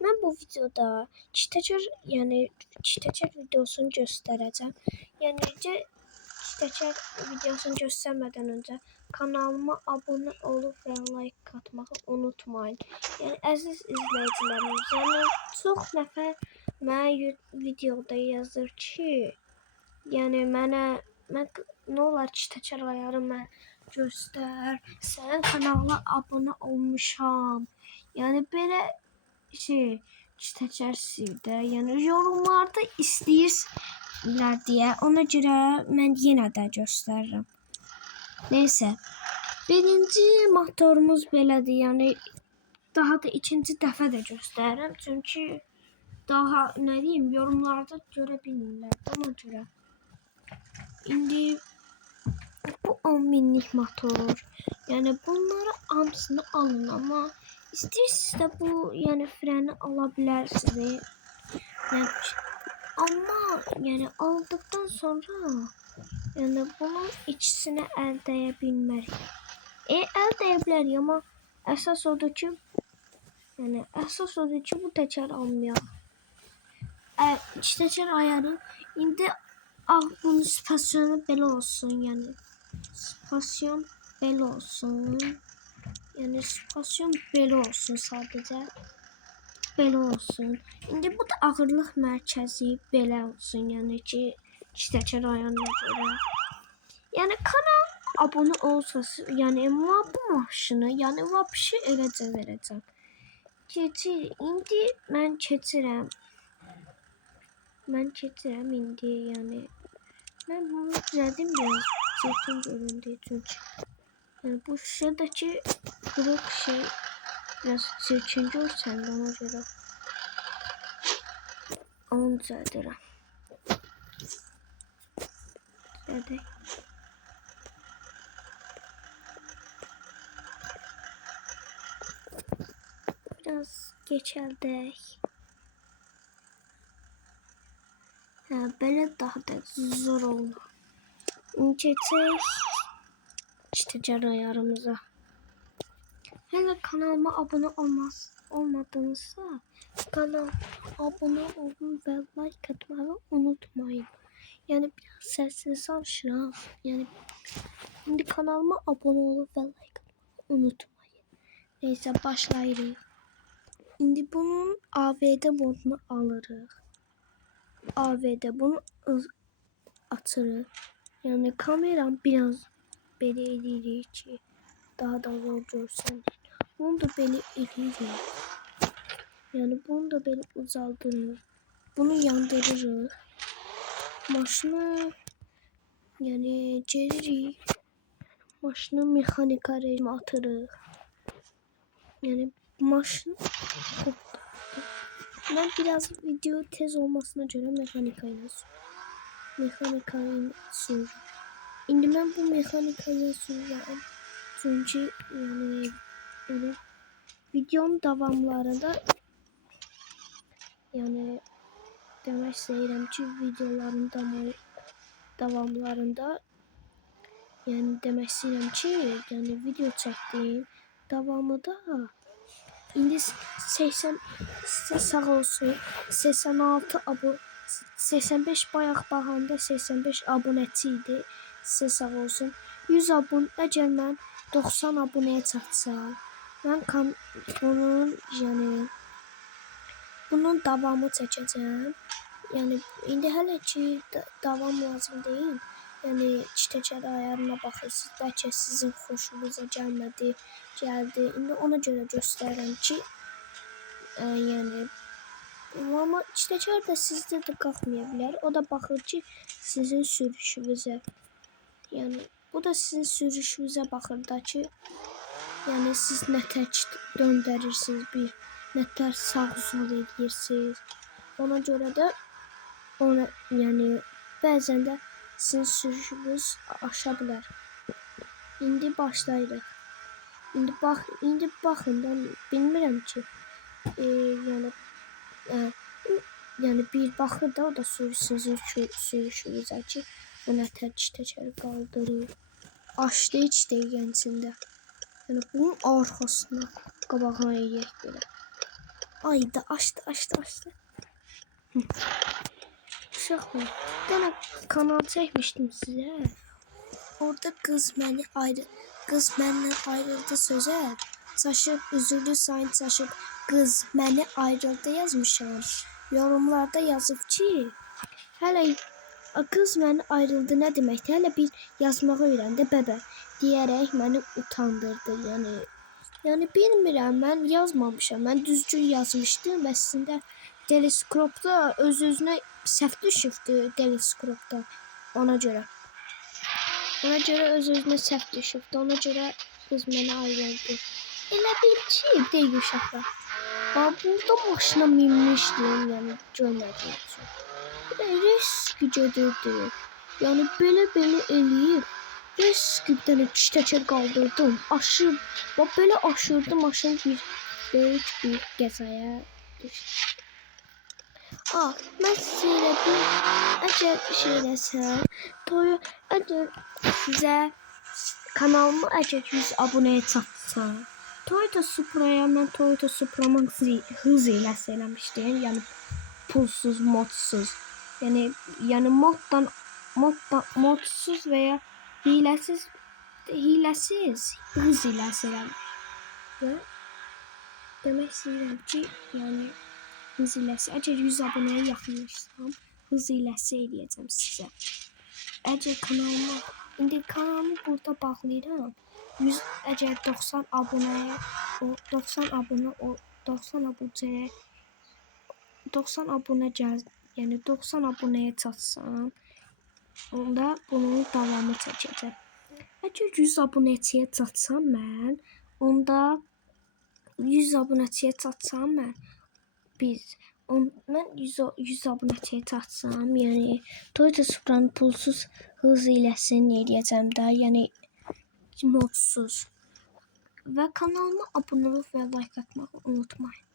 Mən bu videoda Çitəçər, Çitəçər videosunu göstərəcəm. Çitəçər videosunu göstərmədən öncə kanalıma abunə olub və like atmağı unutmayın. Əziz izləyicilərimiz, çox nəfər mənə videoda yazır ki, mənə nə olar Çitəçər ayarı mən göstər. Sənin kanalına abunə olmuşam. Belə Çitəçər sizdə, yorumlarda istəyirlər deyə, ona görə mən yenə də göstərirəm. Neysə, birinci motorumuz belədir, daha da ikinci dəfə də göstərirəm, çünki daha nə deyim, yorumlarda görə bilmirlər, ona görə. İndi bu 10 minlik motor, bunları hamısını alın, amma İstəyirsiniz də bu, freni ala bilərsiniz. Amma, aldıqdan sonra, bunun ikisini əl dəyə bilmərik. Əl dəyə bilərik, amma əsas odur ki, bu təkər almayaq. Çitəçər ayarı, indi bunun spasyonu belə olsun, spasyon belə olsun. Spasyon belə olsun sadəcə. Belə olsun. İndi bu da ağırlıq mərkəzi belə olsun, ki, Çitəçər ayarına görə. Kanal abunə olsasınız, bu maşını, vəbşi eləcə verəcəm. İndi mən keçirəm. İndi, mən bunu düzəldim biraz, çirkin göründüyü çünki. Bu şuradaki kırık biraz çirkin görsəndə, ona görə onu düzəldirəm. Biraz geçəldək. Belə daha da zor olur. Keçək Çitəçər ayarımıza. Hələ kanalıma abunə olmadınızsa, kanalıma abunə olun və like atmağı unutmayın. Biraz səsinizi açıram. İndi kanalıma abunə olun və like atmağı unutmayın. Neysə, başlayırıq. İndi bunun AVD modunu alırıq. AVD bunu açırıq. Kameram biraz belə edirik ki, daha da zor görsün. Bunu da belə edirik. Bunu da belə uzaldırırıq. Bunu yandırırıq. Maşını geririk. Maşını mexanika rejimə atırıq. Maşın mən biraz video tez olmasına görə mexanikayla sürürüm. İndi mən bu mexanikayla sürürəm. Çünki videonun davamlarında demək istəyirəm ki, videoların davamlarında demək istəyirəm ki, video çəkdiyim davamı da indi 80 sağ olsun 85 bayaq baxanda 85 abunəçi idi. Sizə sağ olsun. 100 abun, əgər mən 90 abunəyə çatsam, mən bunun davamı çəkəcəm. İndi hələ ki davam lazım deyil. Çitəçər ayarına baxırsınız, bəlkə sizin xoşunuza gəlmədi, gəldi. İndi ona görə göstərirəm ki, amma Çitəçər də sizdə də qalxmaya bilər. O da baxır ki, sizin sürüşünüzə. Bu da sizin sürüşünüzə baxır da ki, siz nətər döndərirsiniz, nətər sağ-sol edirsiniz. Ona görə də bəzən də sizin sürüşünüz aşa bilər. İndi başlayırıq. İndi baxın da bilmirəm ki, bir baxır da o da sizin sürüşünüzə ki, bu nətər Çitəçəri qaldırır. Açdı heç dəqiqəsində. Bunun arxasına, qabağına eləyək belə. Ayda açtı. Uşaqlar, bir dənə kanal çəkmişdim sizə. Orada qız məndən ayrıldı sözə. Çaşıb, üzülü sayın çaşıb, qız məni ayrıldı yazmışam. Yorumlarda yazıb ki, hələ qız məni ayrıldı nə deməkdir? Hələ bir yazmağı öyrəndi bəbə deyərək məni utandırdı. Yəni bilmirəm, mən yazmamışam. Mən düzgün yazmışdım. Əslində teleskopda öz-özünə səhv düşübdü teleskopda. Ona görə öz-özünə səhv düşübdü. Ona görə qız mənə ayrıldı. Elə bil ki, deyil uşaqlar. Burada maşına minmişdim, yəni görmədiyim üçün. Risk gedirdi. Yəni belə eləyib. Risk bir dənə təkər qaldırdım. Belə aşırdı maşın böyük bir qəzaya düşdü. Mən sizə əgər sizə kanalıma əgər 100 abunəyə çatsa, Toyota Supra'ya mən Toyota Supra'mın hız eləsi eləmişdim. Yəni pulsuz, modsuz. Yəni modsuz və ya hiləsiz hız eləsi eləmişdim. Demək istəyirəm ki, yəni hız iləsi. Əgər 100 abunəyə yaxınlaşsam, hız iləsi eləyəcəm sizə. Əgər kanalımı burada bağlayıram. Əgər 90 abunəyə çatsam, onda bunun davamı çəkəcəm. Əgər 100 abunəçiyə çatsam mən, mən 100 abunəçiyə çatsam, yəni Toyota Supra'nın pulsuz hız iləsini eləyəcəm də, yəni modsuz. Və kanalıma abunə olub və like atmağı unutmayın.